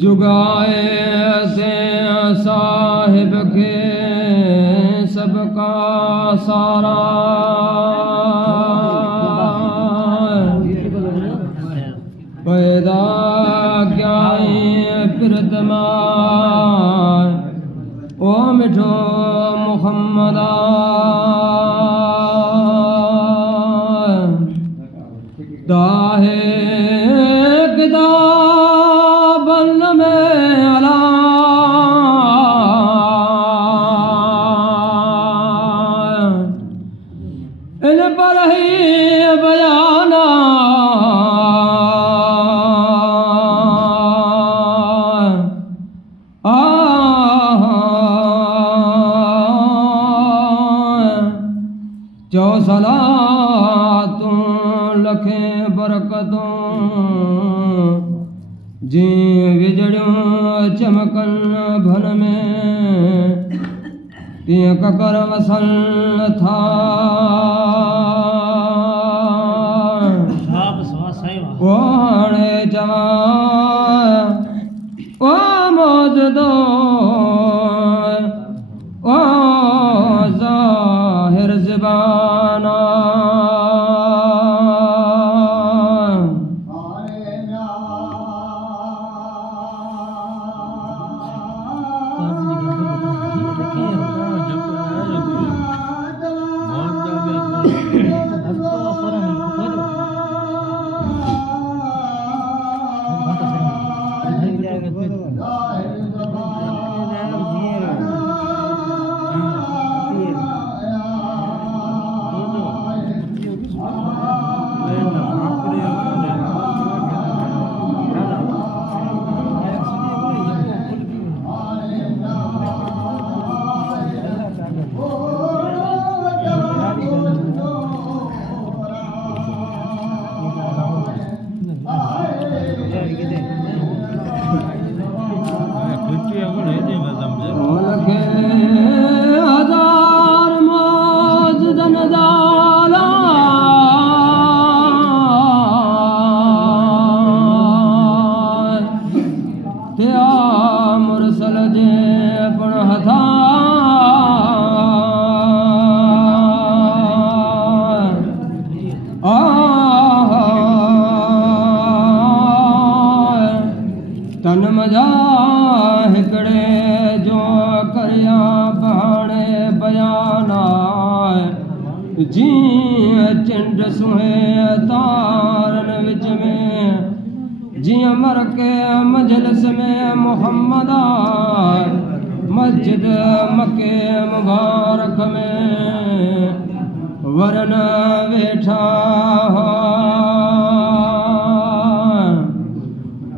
जुगाए से साहिब के सबका सारा पैदा ज्ञाई प्रितमा ओ मिठो मुहम्मदा दाहे किताबन में अला इन पर ही बयाना जो सलातों लखे बरकतों जी विजड़ियों चमकन भन में तीं ककर वसन था ओ हणे जवा ओ मौजदो ओ जाहिर ज़बाना मुरसल जे पण हथा तन मजा हिकड़े जो करिया बहाने बयाना जी चिंड सुहे तारन विच में जिया मर के मजलिस में मुहम्मदा मस्जिद मके मुबारक में वरन वेठा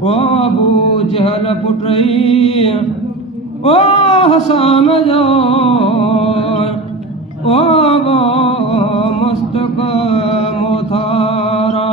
ओ अबू जहल पुटई ओ हसाम जो ओ गो मुस्तक मोथारा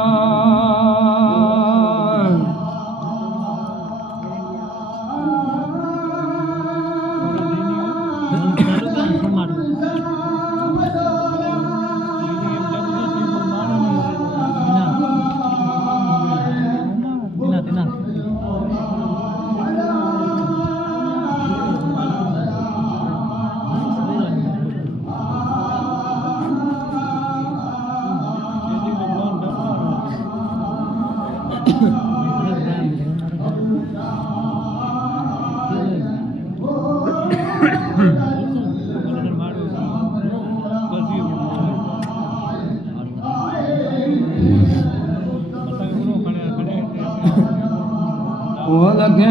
वो लगे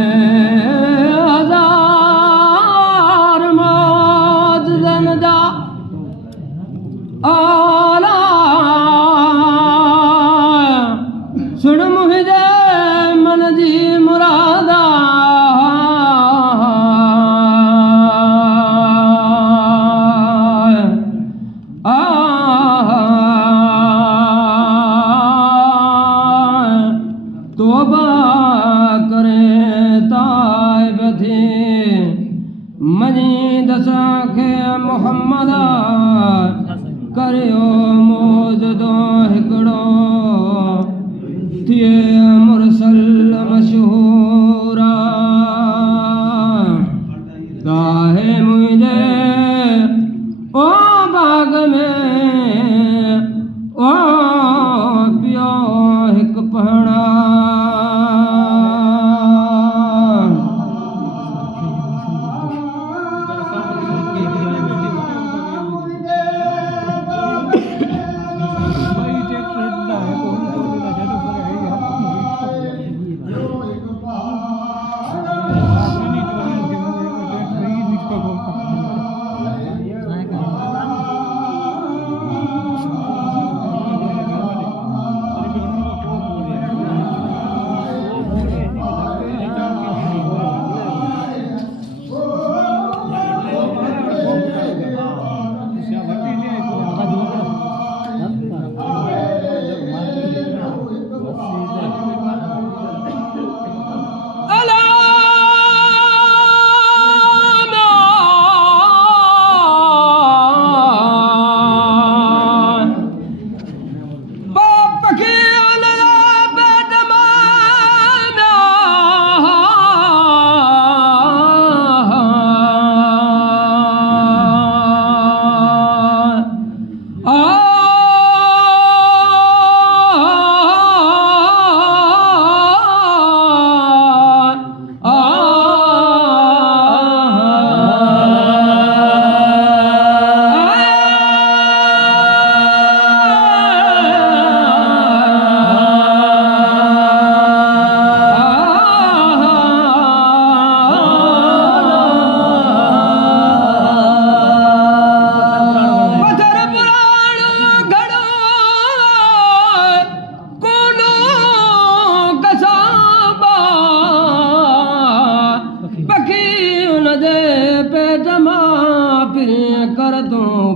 हजार मौत जनदा आला सुन मुहिदे मन जी मुरादा तोबा मनी दसा के मोहम्मदा करियो मोज जदो हिकिड़ो थिए मुरसल मशहूरा गाहे मुंहिंजे ओ बाग में ओ पियो हिकु पहणा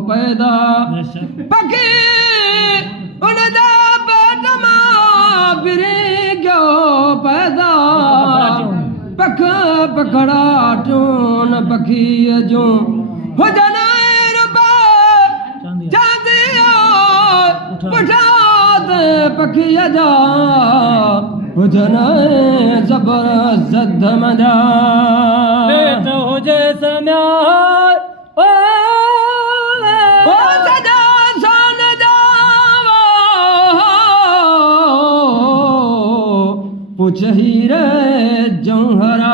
पैदा पखी उन जा पेट मां फिरी गयो पैदा पख पखड़ा चून पखीअ जूं हुजनि रुपए चांदीअ पुठियां ते पखीअ जा हुजनि ज़बर ज़द मंझा पेट हुजे सम्या पुछ हीरे जौहरा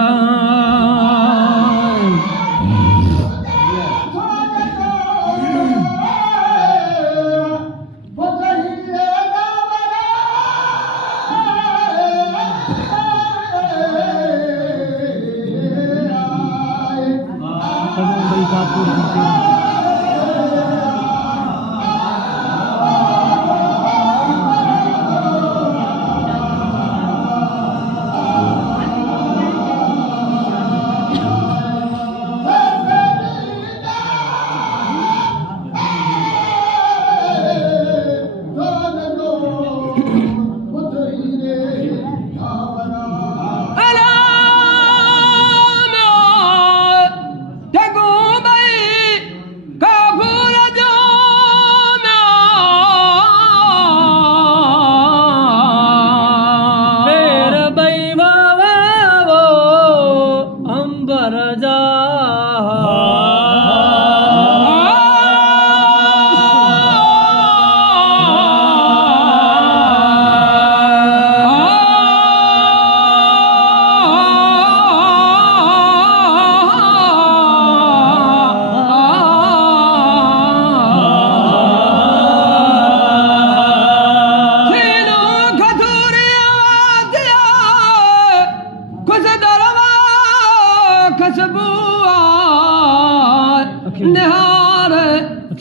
निहार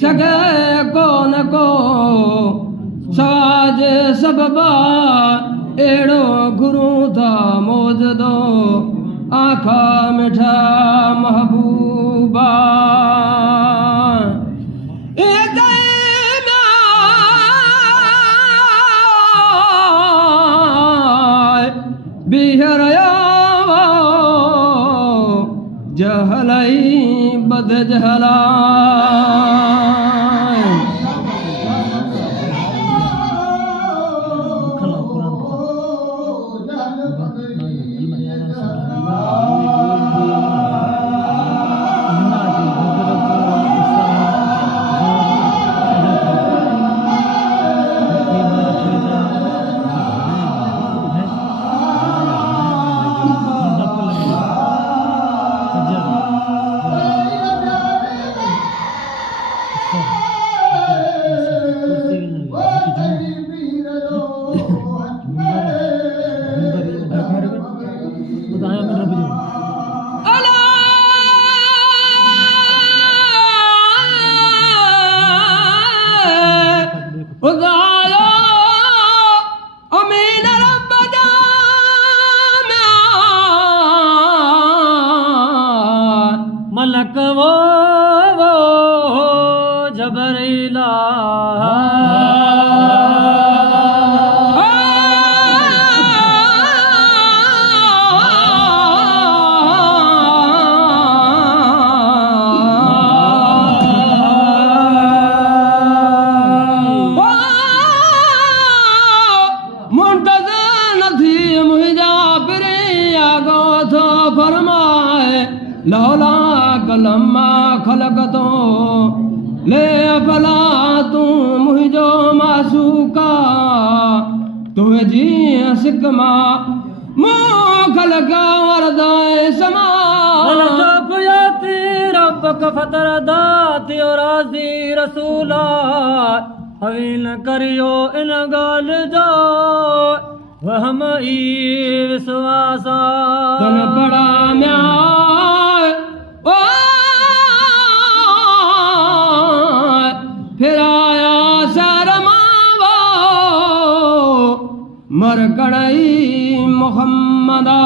सघे कोन को साज सबबा अहिड़ो गुरू था मौजदो आखा मिठा महबूबा जहलाई बद जहला जबरीला लौला कलमा खलक तो ले भला तू मुझो मासूका तुझे जी सिकमा मो खलक वरदाए समा रब्बक फतर दाती और राजी रसूला हवीन करियो इन गाल जो वहम ई विश्वासा तन बड़ा म्या फिर आया शरमावो मर कड़ई मोहम्मदा